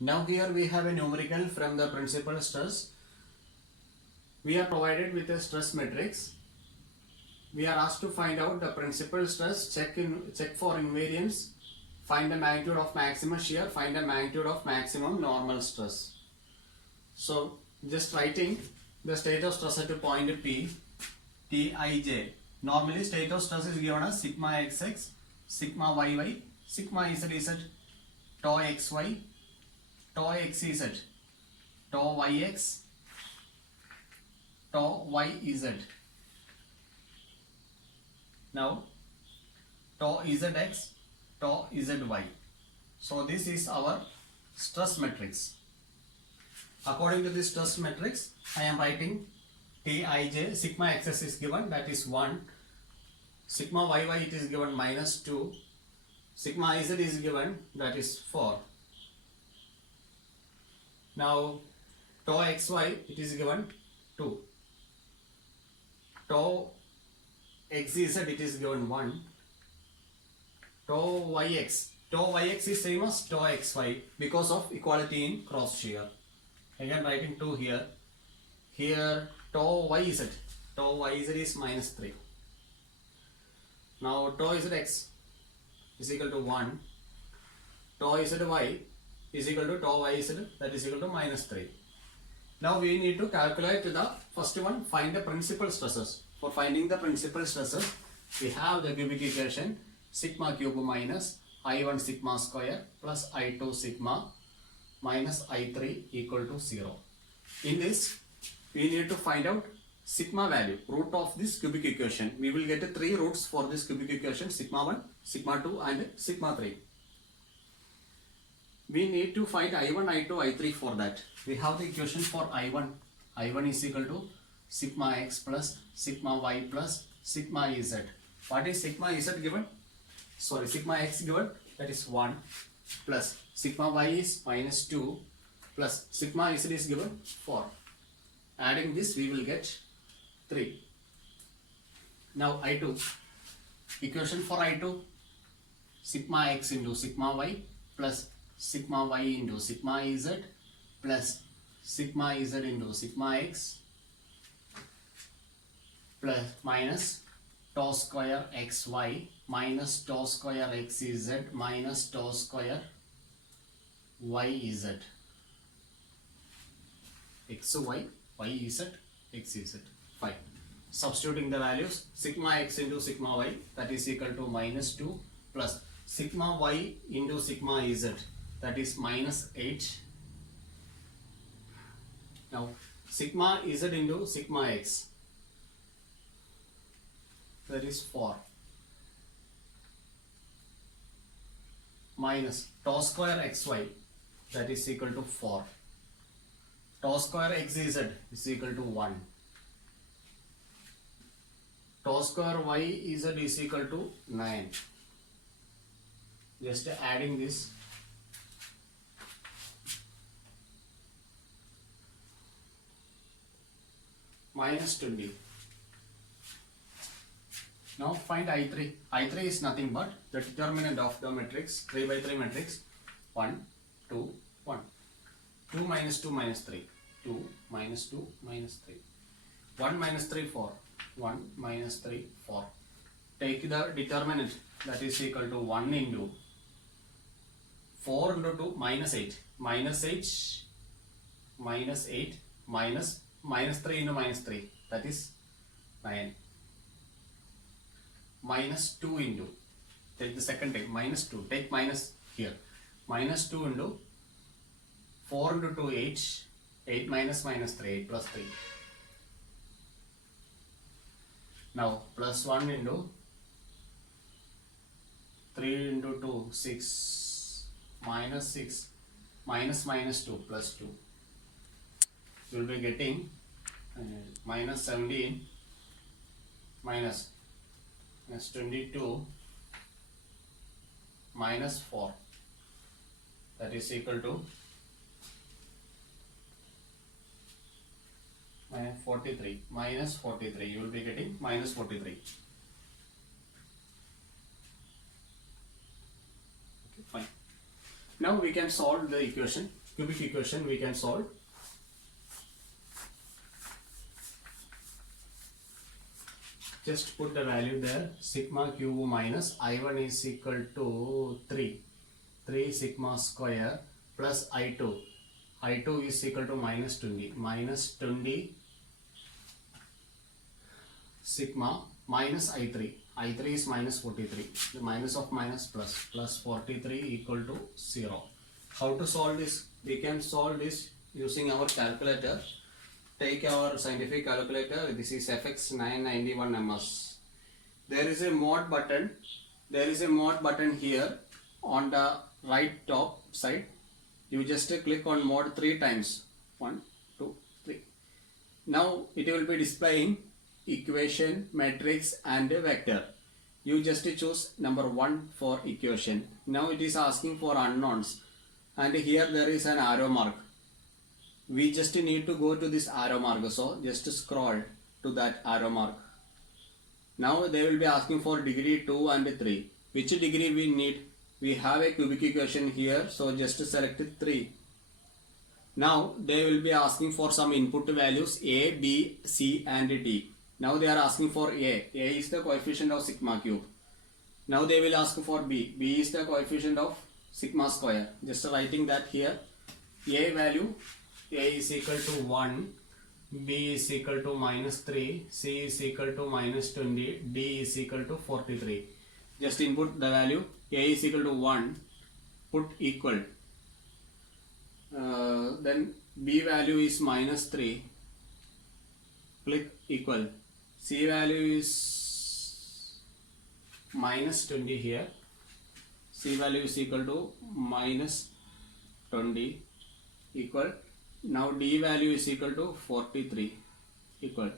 Now here we have a numerical from the principal stress. We are provided with a stress matrix. We are asked to find out the principal stress, check for invariance, find the magnitude of maximum shear, find the magnitude of maximum normal stress. So just writing the state of stress at a point P, Tij. Normally state of stress is given as sigma xx, sigma yy, sigma zz, tau xy, tau xz, tau yx, tau yz. Now tau zx, tau zy. So this is our stress matrix. According to this stress matrix, I am writing Tij, sigma xx is given, that is 1. Sigma yy it is given -2. Sigma z is given, that is 4. Now tau xy it is given 2. Tau xz it is given 1. Tau yx is same as tau xy because of equality in cross shear. Again writing 2 here. Here tau yz is -3. Now tau zx is equal to 1. Tau zy is equal to tau yz, that is equal to -3. Now we need to calculate the first one, find the principal stresses. For finding the principal stresses, we have the cubic equation sigma cube minus I1 sigma square plus I2 sigma minus I3 equal to 0. In this, we need to find out sigma value, root of this cubic equation. We will get 3 roots for this cubic equation, sigma 1, sigma 2 and sigma 3. We need to find I1, I2, I3 for that. We have the equation for I1. I1 is equal to sigma x plus sigma y plus sigma z. What is sigma z given? Sorry, sigma x given, that is 1 plus sigma y is -2 plus sigma z is given 4. Adding this we will get 3. Now I2, equation for I2, sigma x into sigma y plus sigma y into sigma z plus sigma z into sigma x plus minus tau square xy minus tau square xz minus tau square yz. xy, yz, xz. Fine. Substituting the values, sigma x into sigma y, that is equal to -2 plus sigma y into sigma z, that is -8. Now sigma z into sigma x, that is 4, minus tau square xy, that is equal to 4. Tau square xz is equal to 1. Tau square yz is equal to 9. Just adding this. -20. Now find I3. I3 is nothing but the determinant of the matrix, 3 by 3 matrix. 1, 2, 1. 2 minus 2 minus 3. 2 minus 2 minus 3. 1 minus 3, 4. 1 minus 3, 4. Take the determinant, that is equal to 1 into 4 into 2, -8. -8 minus -3 into -3, that is 9. -2 into, take the second time, -2, take minus here. -2 into 4 into 2, 8. 8 minus -3, 8 plus 3. Now plus 1 into 3 into 2, 6, minus 6, -2, plus 2. You will be getting -17, minus -22, -4. That is equal to -43. -43. You will be getting -43. Okay, fine. Now we can solve the equation. cubic equation we can solve. Just put the value there. Sigma q minus I1 is equal to 3 sigma square plus I2. I2 is equal to minus 20 sigma minus I3. I3 is minus 43. The minus of minus plus 43 equal to 0. How to solve this? We can solve this using our calculator. Take our scientific calculator. This is FX991 MS. There is a mod button. There is a mod button here on the right top side. You just click on mod 3 times. 1, 2, 3. Now it will be displaying equation, matrix and vector. You just choose number 1 for equation. Now it is asking for unknowns, and here there is an arrow mark. We just need to go to this arrow mark, so just scroll to that arrow mark. Now they will be asking for degree 2 and 3. Which degree we need? We have a cubic equation here, so just select 3. Now they will be asking for some input values A, B, C and D. Now they are asking for A. A is the coefficient of sigma cube. Now they will ask for B. B is the coefficient of sigma square. Just writing that here. A value, A is equal to 1, B is equal to minus 3, C is equal to minus 20, D is equal to 43. Just input the value. A is equal to 1, put equal. Then B value is minus 3, click equal. C value is minus 20 here. C value is equal to minus 20 equal. Now D value is equal to 43 equal.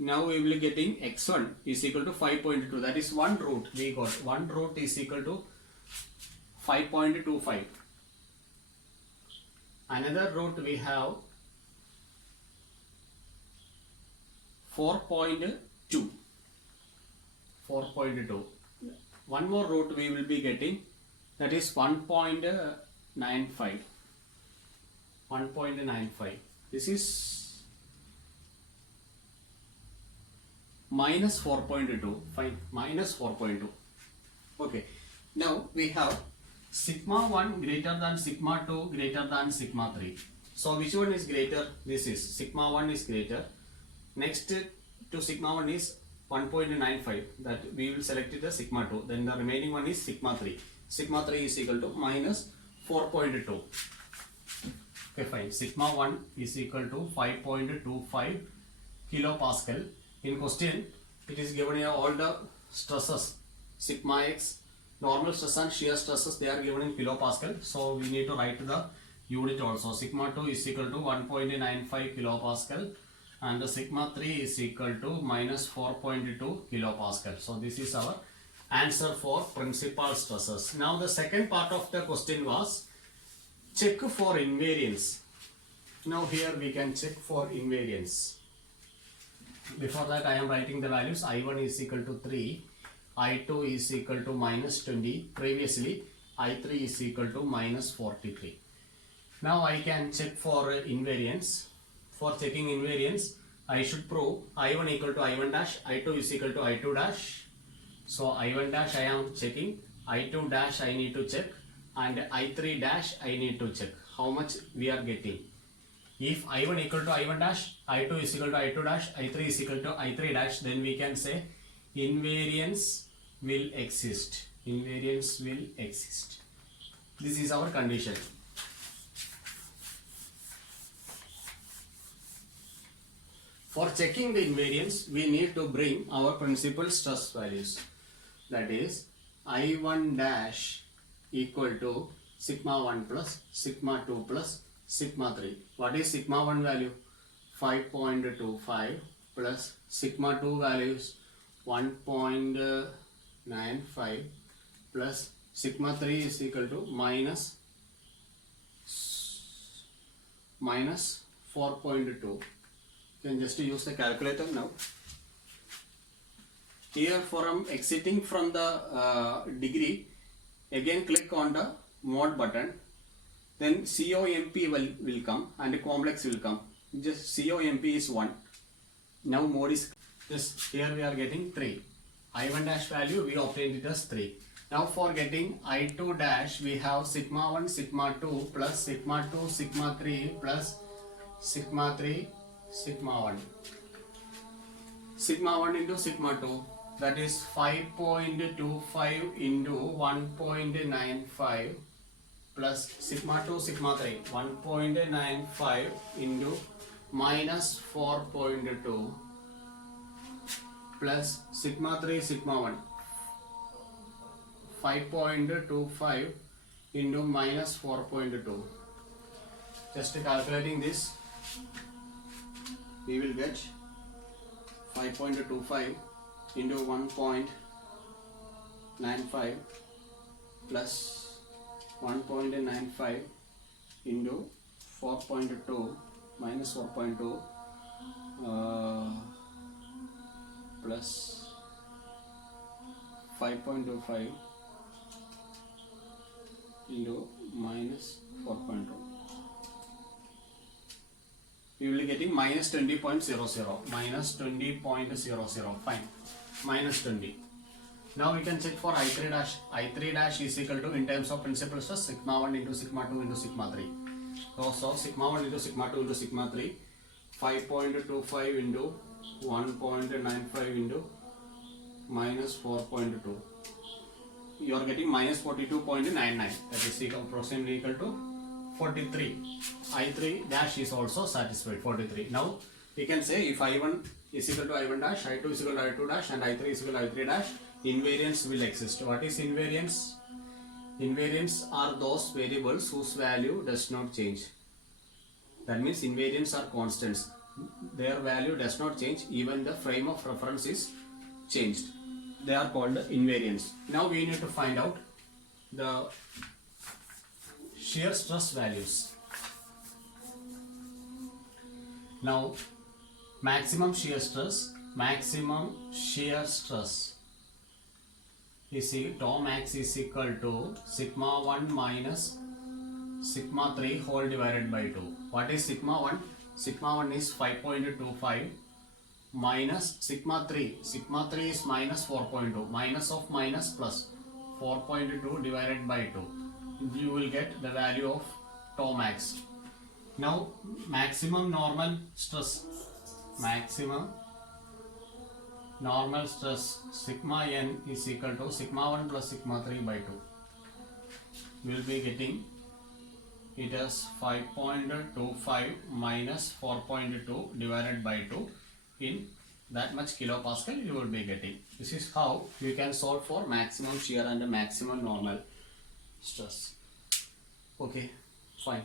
Now we will be getting x1 is equal to 5.2. That is one root we got. One root is equal to 5.25. Another root we have 4.2. 4.2. One more root we will be getting, that is 1.95. 1.95. This is minus 4.2. Fine. Minus 4.2. Okay. Now we have sigma 1 greater than sigma 2 greater than sigma 3. So which one is greater? This is sigma 1 is greater. Next to sigma 1 is 1.95, that we will select it as sigma 2. Then the remaining one is sigma 3. Sigma 3 is equal to minus 4.2. Okay, fine. Sigma 1 is equal to 5.25 kilopascal. In question, it is given here all the stresses. Sigma x, normal stress and shear stresses, they are given in kilopascal. So we need to write the unit also. Sigma 2 is equal to 1.95 kilopascal. And the sigma 3 is equal to minus 4.2 kilopascal. So this is our answer for principal stresses. Now the second part of the question was check for invariance. Now here we can check for invariance. Before that I am writing the values. I1 is equal to 3, I2 is equal to minus 20. Previously I3 is equal to minus 43. Now I can check for invariance. For checking invariance, I should prove I1 equal to I1 dash, I2 is equal to I2 dash. So I1 dash I am checking, I2 dash I need to check, and I3 dash I need to check. How much we are getting? If I1 equal to I1 dash, I2 is equal to I2 dash, I3 is equal to I3 dash, then we can say invariance will exist. Invariance will exist. This is our condition. For checking the invariance, we need to bring our principal stress values. That is I1 dash equal to sigma 1 plus sigma 2 plus sigma 3. What is sigma 1 value? 5.25 plus sigma 2 values 1.95 plus sigma 3 is equal to minus 4.2. You can just use the calculator now. Here from exiting from the degree, again click on the mod button. then COMP will come and complex will come. Just COMP is 1. Now mode is just here we are getting 3. I1 dash value we obtained it as 3. Now for getting I2 dash we have sigma 1 sigma 2 plus sigma 2 sigma 3 plus sigma 3 sigma 1. Sigma 1 into sigma 2, that is 5.25 into 1.95 plus sigma 2 sigma 3 1.95 into minus 4.2 plus sigma 3 sigma 1 5.25 into minus 4.2. Just calculating this, we will get 5.25 into 1.95 plus 1.95 into 4.2 minus 4.2 plus 5.25 into minus 4.2. We will be getting minus 20.00. Minus 20.00. Fine. Minus 20. Now we can check for I3 dash. I3 dash is equal to, in terms of principal stress, sigma 1 into sigma 2 into sigma 3. So sigma 1 into sigma 2 into sigma 3, 5.25 into 1.95 into minus 4.2. You are getting minus 42.99. That is approximately equal to 43. I3 dash is also satisfied, 43. Now we can say if I1 is equal to I1 dash, I2 is equal to I2 dash, and I3 is equal to I3 dash, invariance will exist. What is invariance? Invariants are those variables whose value does not change. That means invariants are constants. Their value does not change, even the frame of reference is changed. They are called invariants. Now we need to find out the shear stress values. Now maximum shear stress is tau max is equal to sigma 1 minus sigma 3 whole divided by 2. What is sigma 1? Sigma 1 is 5.25 minus sigma 3. Sigma 3 is minus 4.2. Minus of minus plus 4.2 divided by 2. You will get the value of tau max. Now maximum normal stress. Maximum normal stress sigma n is equal to sigma 1 plus sigma 3 by 2. We will be getting it as 5.25 minus 4.2 divided by 2 in that much kilopascal you will be getting. This is how you can solve for maximum shear and maximum normal stress. Okay, fine.